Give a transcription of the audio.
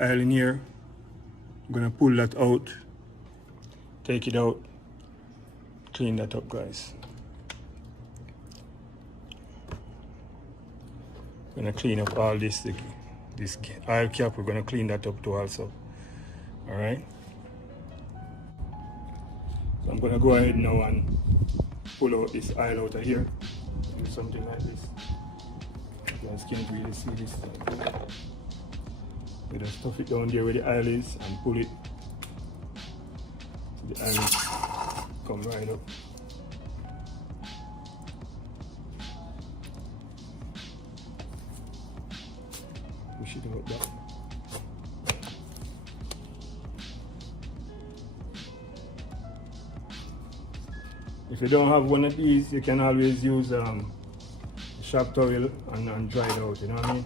oil in here. I'm gonna pull that out, take it out, clean that up, guys. Gonna clean up all this oil cap. We're gonna clean that up too also. All right. So I'm gonna go ahead now and pull out this oil out of here. Do something like this. You guys can't really see this thing. We just stuff it down there where the oil is and pull it. So the oil come right up. Push it out back. If you don't have one of these, you can always use shop towel and dry it out, you know what I mean?